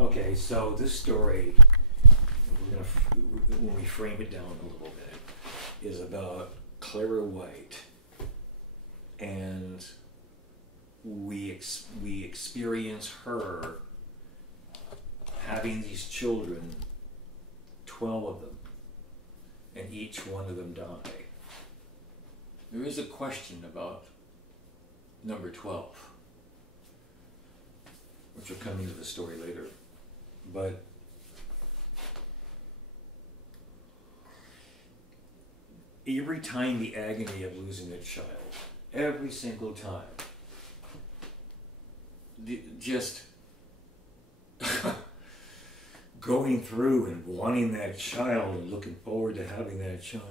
Okay, so this story, when we frame it down a little bit, is about Clara White, and we experience her having these children, 12 of them, and each one of them die. There is a question about number 12, which will come into the story later. But every time the agony of losing a child, every single time, just going through and wanting that child and looking forward to having that child,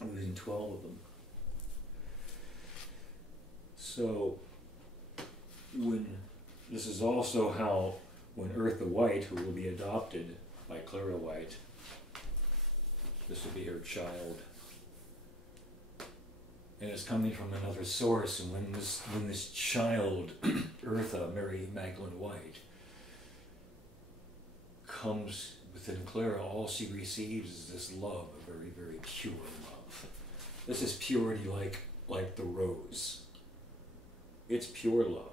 losing 12 of them. So, this is also how when Eartha White, who will be adopted by Clara White, this will be her child, and it's coming from another source. And when this child, Eartha, Mary Magdalene White, comes within Clara, all she receives is this love, a very, very pure love. This is purity like the rose. It's pure love.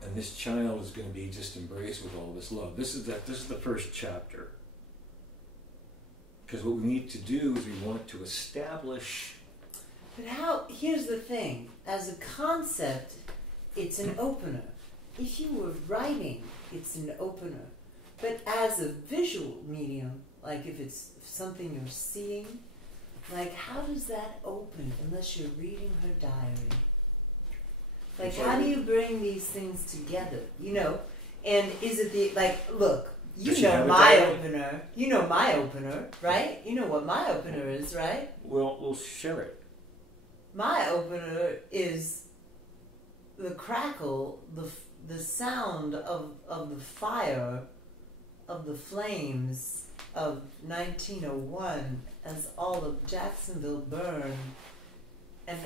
And this child is going to be just embraced with all this love. This is the first chapter. Because what we need to do is we want to establish. But here's the thing. As a concept, it's an opener. If you were writing, it's an opener. But as a visual medium, like if it's something you're seeing, like how does that open unless you're reading her diary? Like how do you bring these things together? You know, and is it look, you know my opener. You know my opener, right? You know what my opener is, right? Well, we'll share it. My opener is the crackle, the sound of the fire, of the flames of 1901 as all of Jacksonville burned, and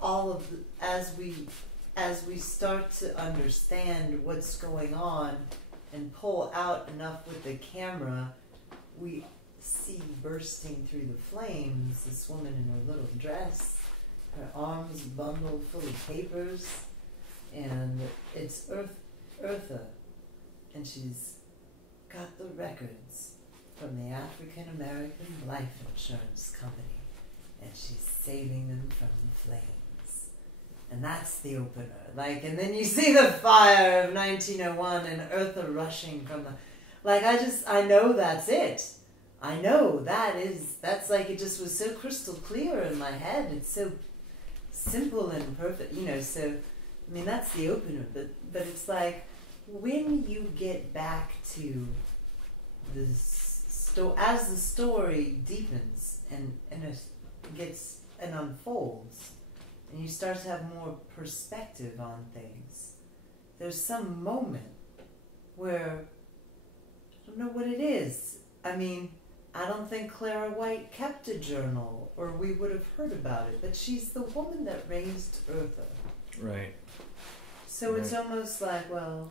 all of as we start to understand what's going on and pull out enough with the camera, we see bursting through the flames this woman in her little dress, her arms bundled full of papers, and it's Eartha, and she's got the records from the African American Life Insurance Company, and she's saving them from the flames. And that's the opener. And then you see the fire of 1901 and Eartha rushing from the... I know that's it. I know that's like it just was so crystal clear in my head. It's so simple and perfect, so, I mean, that's the opener. But it's like, when you get back to as the story deepens and it gets and unfolds, and you start to have more perspective on things, there's some moment where I don't know what it is. I mean, I don't think Clara White kept a journal, or we would have heard about it, but she's the woman that raised Eartha. Right. So It's almost like, well,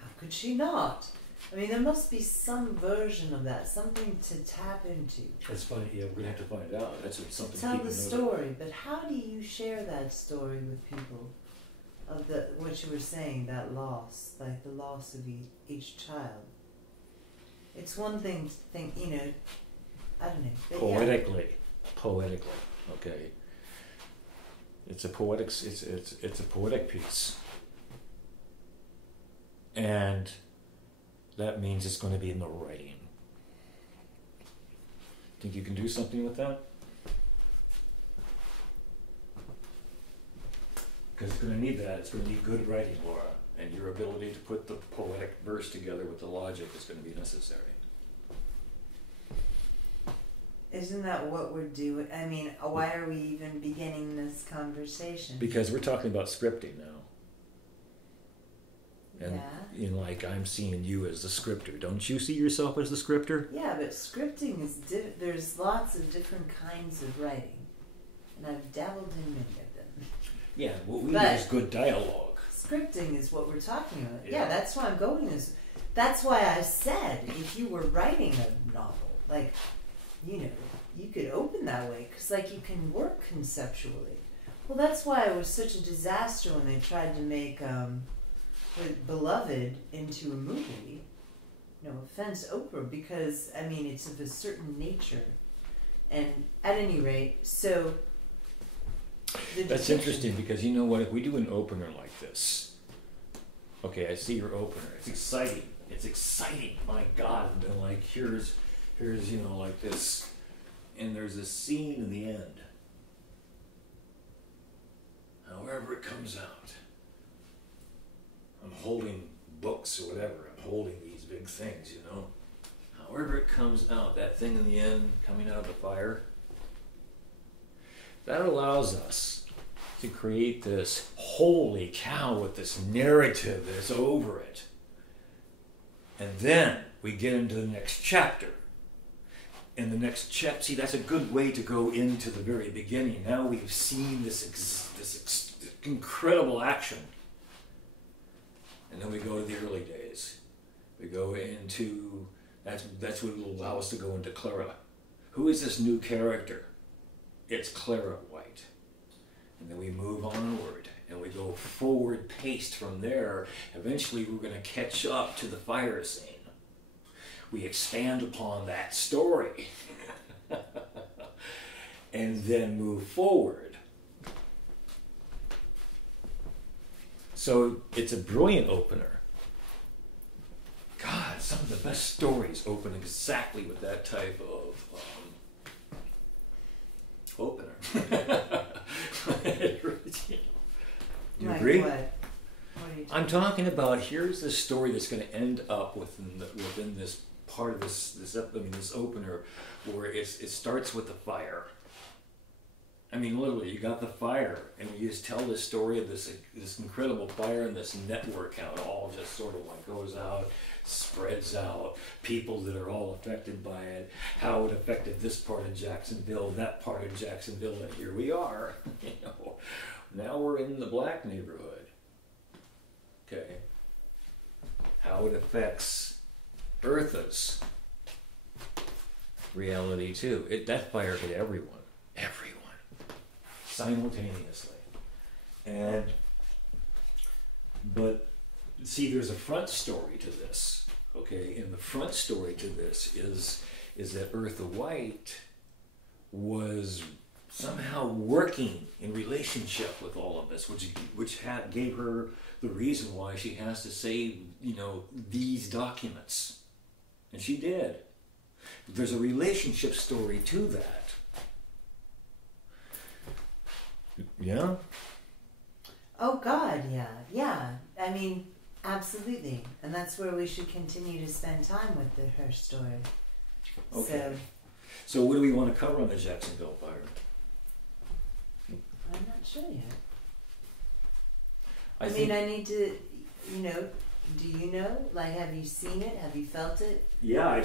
how could she not? I mean, there must be some version of that, something to tap into. That's funny. Yeah, we're going to have to find out. That's something. Tell the story, but how do you share that story with people? Of what you were saying, that loss, like the loss of each child. It's one thing to think, I don't know. Poetically, okay. It's a poetic piece, and that means it's going to be in the writing. Think you can do something with that? Because it's going to need that. It's going to need good writing, Laura, and your ability to put the poetic verse together with the logic is going to be necessary. Isn't that what we're doing? I mean, why are we even beginning this conversation? Because we're talking about scripting now. And yeah. I'm seeing you as the scripter. Don't you see yourself as the scripter? Yeah, but scripting is there's lots of different kinds of writing, and I've dabbled in many of them. Yeah, what we need But- is good dialogue. Scripting is what we're talking about. Yeah. Yeah, that's why I'm going is. That's why I said if you were writing a novel, like, you know, you could open that way because, like, you can work conceptually. Well, that's why it was such a disaster when they tried to make Beloved into a movie. No offense, Oprah, because I mean it's of a certain nature. And at any rate, so That's interesting because you know what? If we do an opener like this, okay, I see your opener. It's exciting. It's exciting. My God! And then like here's you know like this, and there's a scene in the end. However it comes out, I'm holding books or whatever. I'm holding these big things, you know. However it comes out, that thing in the end coming out of the fire, that allows us to create this holy cow with this narrative that's over it. And then we get into the next chapter. And the next chapter, see, that's a good way to go into the very beginning. Now we've seen this incredible action. And then we go to the early days. We go into, that's what will allow us to go into Clara. Who is this new character? It's Clara White. And then we move onward and we go forward paced from there. Eventually we're going to catch up to the fire scene. We expand upon that story and then move forward. So it's a brilliant opener. God, some of the best stories open exactly with that type of opener. Do you like agree? what? What are you talking I'm talking about here's the story that's going to end up within this part of this opener where it starts with the fire. I mean, literally, you got the fire, and you just tell this story of this incredible fire and this network, how it all just sort of like goes out, spreads out, people that are all affected by it, how it affected this part of Jacksonville, that part of Jacksonville, and here we are. You know, now we're in the black neighborhood. Okay, how it affects Eartha's reality too. That fire hit everyone. Simultaneously. But see, there's a front story to this, okay? And the front story to this is that Eartha White was somehow working in relationship with all of this, which gave her the reason why she has to save, you know, these documents. And she did. But there's a relationship story to that. Yeah? Oh God, yeah. I mean, absolutely, and that's where we should continue to spend time with her story. Okay. So what do we want to cover on the Jacksonville fire? I'm not sure yet. I need to, you know. Do you know? Like, have you seen it? Have you felt it? Yeah, I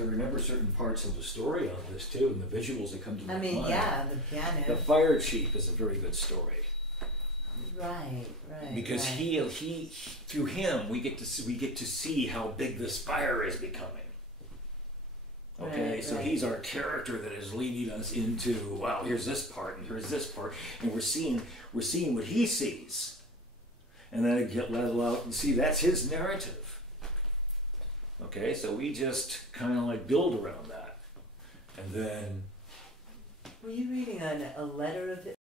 remember certain parts of the story on this too, and the visuals that come to my mind. Yeah, the piano. The fire chief is a very good story. Right. Because he through him we get to see how big this fire is becoming. Okay, Right, so right. he's our character that is leading us into, wow, here's this part and here's this part, and we're seeing what he sees. And then it get let out and see that's his narrative. Okay, so we just kind of like build around that. And then Were you reading a letter of